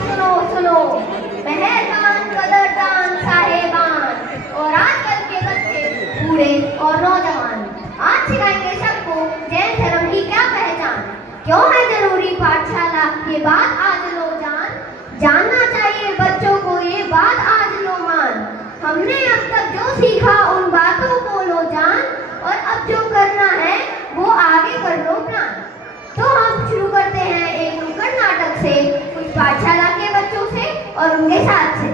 सुनो सुनो, मेहरबान कदरदान साहेबान और आजकल के बच्चे बूढ़े और नौजवान, आज सिखाएंगे सबको जैन धर्म की क्या पहचान। क्यों है जरूरी पाठशाला, ये बात आज लो जान। जानना चाहिए बच्चों को, ये बात आज लो मान। हमने अब तक जो सीखा उन बातों को लो जान, और अब जो करना है वो आगे कर लो प्लान। तो हम शुरू करते हैं एक नुक्कड़ नाटक से, कुछ पाठशाला के बच्चों से और उनके साथ से।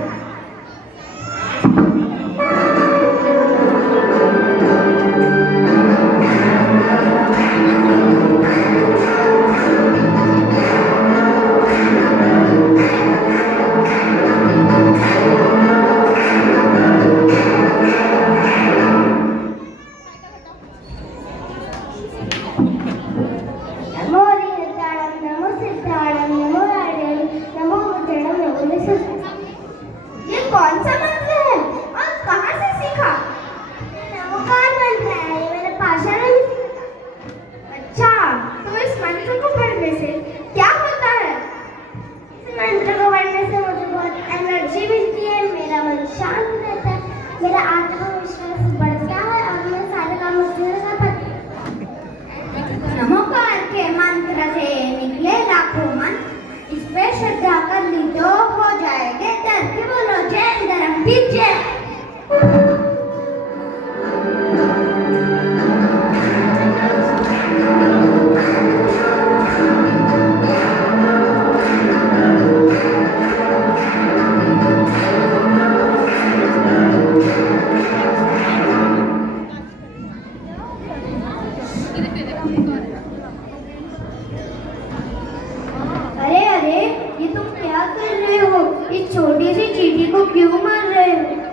ये कौन सा मंत्र है और कहाँ से सीखा? नमोकार मंत्र है, ये मैंने पाठशाला में सीखा। अच्छा, तो इस मंत्र को पढ़ने से क्या होता है? इस मंत्र को पढ़ने से मुझे बहुत एनर्जी मिलती है, मेरा मन शांत रहता है, मेरा आत्मविश्वास बढ़ता है और मैं सारे काम अच्छे से कर पाती हूँ। नमोकार के मंत्र से निकले लाखों मन, इस पे श्रद्धा कर ली तो हो जाएंगे डर के। बोलो जैन धर्म की जय। अरे अरे, ये तुम क्या कर रहे हो? इस छोटी सी चींटी को क्यों मार रहे हो?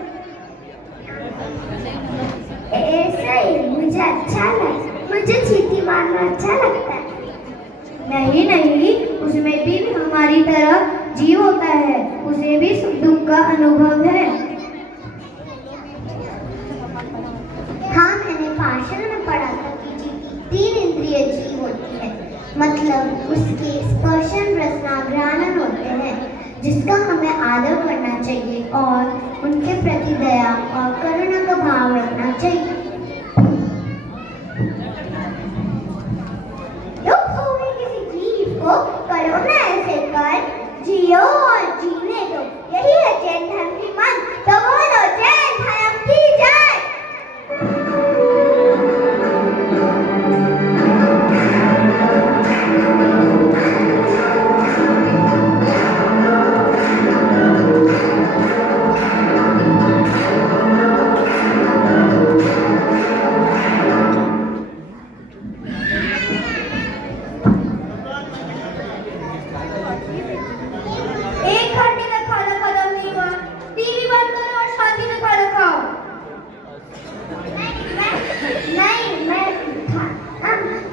ऐसा ही मुझे अच्छा लगता, मुझे चींटी मारना अच्छा लगता है। नहीं नहीं, उसमें भी हमारी तरह जीव होता है, उसे भी सुख दुख का अनुभव है। हाँ, मैंने पाठशाला में पढ़ा था कि चींटी 3 इंद्रिय जीव होती है, मतलब उसके स्पर्शन रसना घ्राणन होते हैं, जिसका हमें आदर करना चाहिए और उनके प्रति दया और करुणा का भाव रखना चाहिए। दुख हुए किसी जीव को करुणा ऐसे कर, जियो और जीने दो, यही है जैन धर्म की मन। तो बोलो जैन धर्म की जय।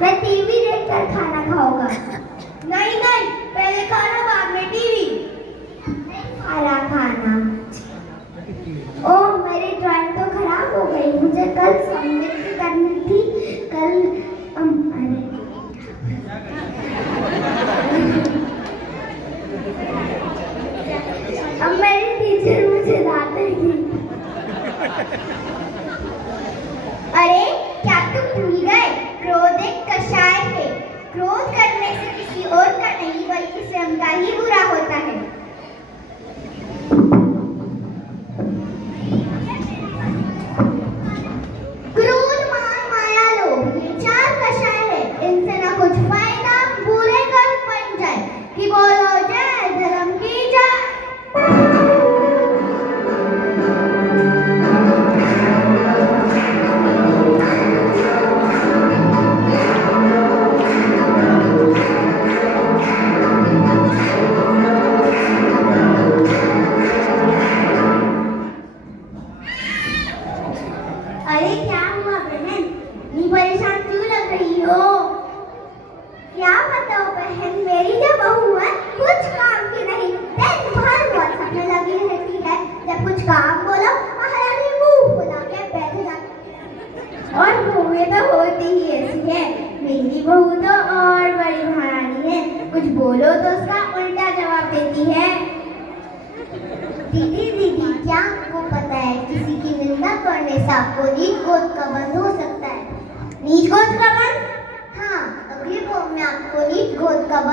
मैं टीवी देखकर खाना खाऊंगा। नहीं नहीं, पहले खाना बाद में टीवी। खाना खाना। ओह, मेरी ड्राइंग तो खराब हो गई, मुझे कल सबमिट करनी थी। कल अरे अब मेरी टीचर मुझे डांटेगी। अरे क्या तुम भूल गए, क्रोध एक कषाय है। क्रोध करने से किसी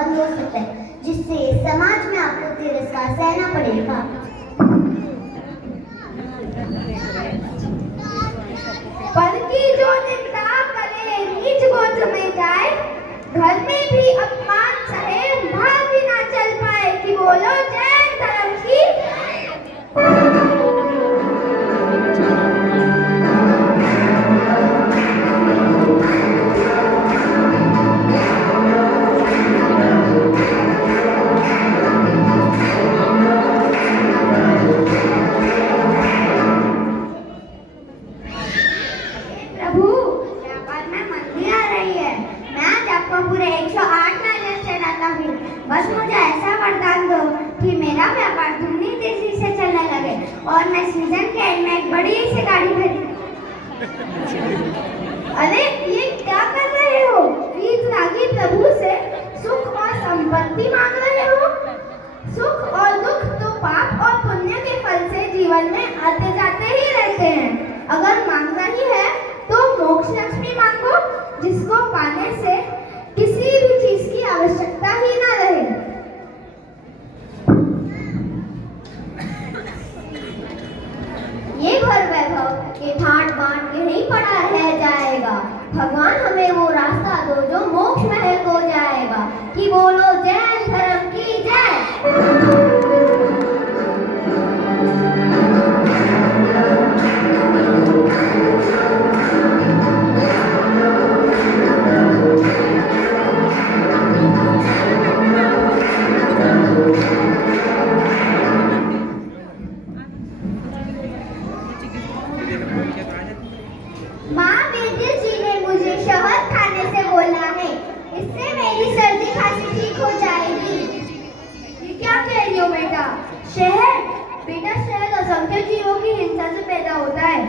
बंद हो सकता है, जिससे समाज में आपको तिरस्कार सहना पड़ेगा। पर की जो निंदा करे नीच गोद में जाए, घर में भी अपमान सहे बाहर भी ना चल पाए। कि बोलो जैन धर्म की। प्रभु, व्यापार में मंदी आ रही है। मैं आज आपको पूरे 108 नारियल चढ़ाता हूँ। बस मुझे ऐसा वरदान दो कि मेरा व्यापार दुगनी तेजी से चलने लगे और मैं सीजन के एंड में एक बड़ी सी गाड़ी खरीद। अरे ये क्या कर रहे हो? वीतरागी प्रभु से सुख और संपत्ति मांग रहे हो? सुख और दुख तो पाप और पुण्य के फल से जीवन में आते जाते ही रहते हैं। अगर मांगना ही है तो मोक्ष लक्ष्मी मांगो, जिसको पाने से किसी भी चीज की आवश्यकता ही ना रहे। ये घर वैभव ये ठाट बांट के नहीं पड़ा रह जाएगा। भगवान हमें वो रास्ता दो जो मोक्ष महल को जाएगा। कि बोलो जैन धर्म की जय। माँ वैद्य जी ने मुझे शहद खाने से बोला है, इससे मेरी सर्दी खांसी ठीक हो जाएगी। ये क्या कह रही हो बेटा? शहद? बेटा शहद असंख्य जीवों की हिंसा से पैदा होता है।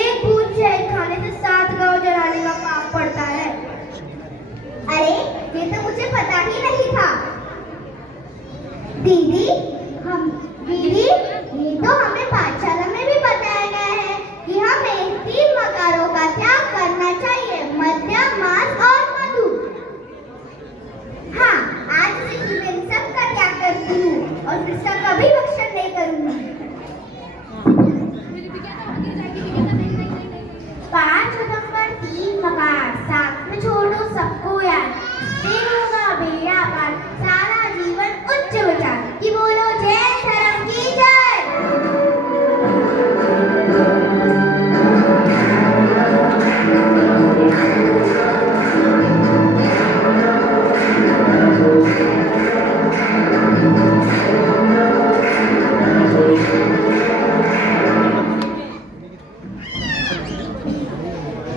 एक बूंद शहद खाने से 7 गांव जलाने का पाप पड़ता है। अरे ये तो मुझे पता ही नहीं था। दीदी ये तो हमें पाठशाला में भी बताया गया है कि हमें 3 मकारों का त्याग करना चाहिए, मद्य, मांस और मधु। हाँ, आज से ही मैं सब का त्याग करती हूँ और फिर से कभी भक्षण नहीं करूँगी। 5 नंबर 3 मकार, साथ में छोड़ो सबको यार, फिर होगा बेड़ा पार, सारा जीवन उच्च विचार। कि बोलो जैन धर्म की जय।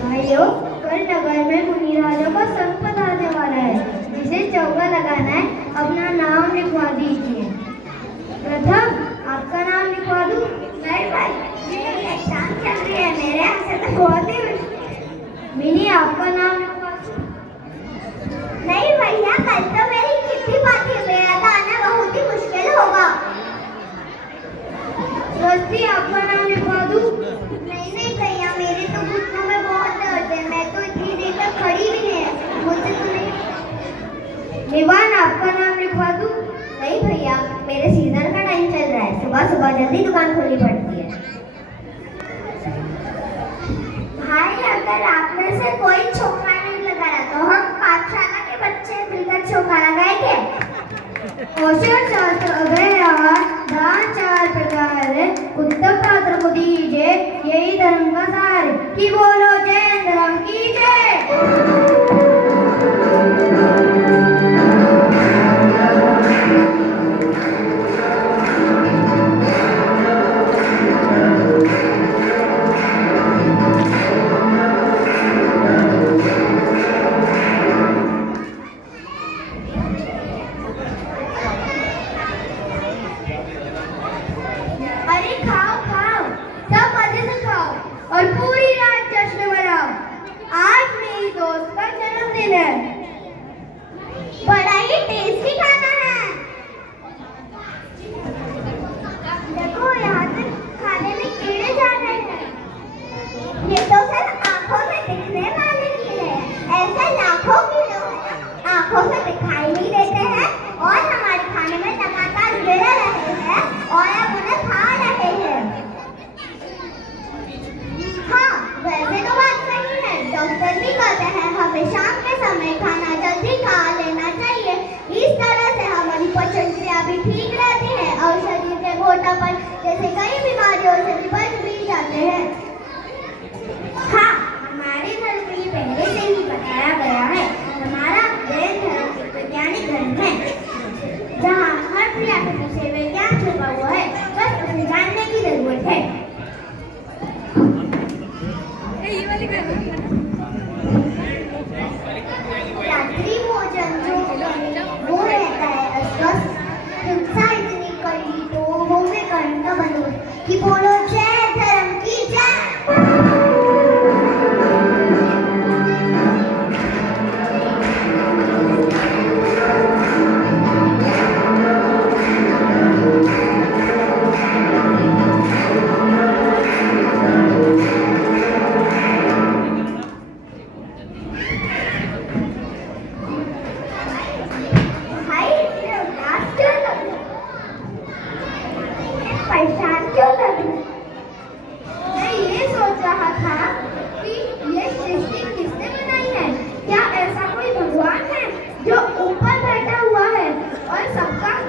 भाइयों, कल नगर में मुनिराजा का संग पधारने वाला है, जिसे चौका लगाना है। अपना नाम लिखवा दीजिए। प्रथम आपका नाम लिखवा दूं? नहीं भाई, मेरी एग्जाम चल रही है, मेरे यहाँ से तो बहुत ही मिनी आपका नाम लिखवा दूं? नहीं भैया, कल तो मेरी चिट्ठी बाकी है, मेरा तो आना बहुत ही मुश्किल होगा। स्वस्ति आपका नाम लिखवा दूं? नहीं भैया, मेरे तो घुटनों में बहुत दर्द है, मैं तो इतनी देर तक खड़ी भी नहीं है, मुझसे तो नहीं। निवान आपका नाम लिखवा दूं? नहीं भैया, मेरे सीजन का टाइम चल रहा है, सुबह सुबह जल्दी दुकान खोलनी पड़ती है। भाई, अगर आप में से कोई छोकरा नहीं लगा रहा तो हम पाठशाला के बच्चे मिलकर छोकरा लगाएंगे। औषध शास्त्र अभ्यास दान 4 प्रकार उत्तम पात्र को दीजिए, यही धर्म का सार। कि बोलो जैन धर्म की जय।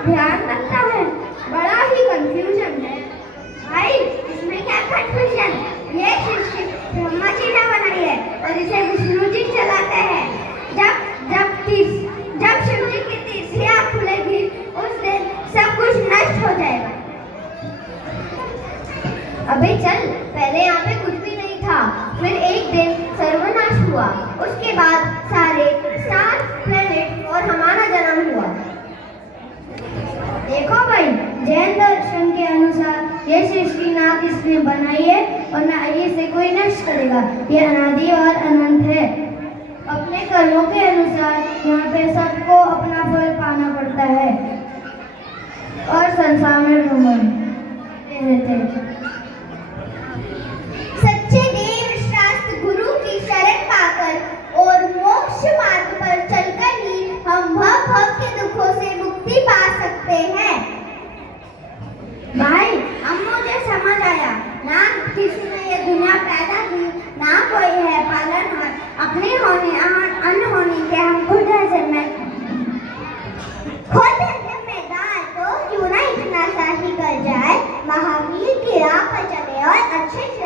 ध्यान रखता है। बड़ा ही कंफ्यूजन है। भाई इसमें क्या कंफ्यूजन? ये सृष्टि ब्रह्मा जी ने बनाई है और इसे विष्णु जी चलाते हैं। जब शिव जी की तीसरी आँख खुलेगी उस दिन सब कुछ नष्ट हो जाएगा। अबे चल, पहले यहाँ पे कुछ भी नहीं था, फिर एक दिन सर्वनाश हुआ, उसके बाद सारे स्टार, प्लेनेट और हमारा जन्म हुआ। देखो भाई, जैन दर्शन के अनुसार ये सृष्टि ना किसने बनाई है और ना इसे कोई नष्ट करेगा। ये अनादि और अनंत है। अपने कर्मों के अनुसार यहाँ पे सबको अपना फल पाना पड़ता है और संसार में घूमते रहते हैं। सच्चे देव शास्त्र गुरु की शरण पाकर और मोक्ष मार्ग पर चलकर ही हम भव के दुखों से मुक्ति पा सकते हैं। भाई अब मुझे समझ आया, ना किसी ने ये दुनिया पैदा की, ना कोई है पालनहार। अपने होने अनहोने के हम खुद जिम्मेदार तो क्यों ना इतना सा ही कर जाए, महावीर की राह पर चले और अच्छे से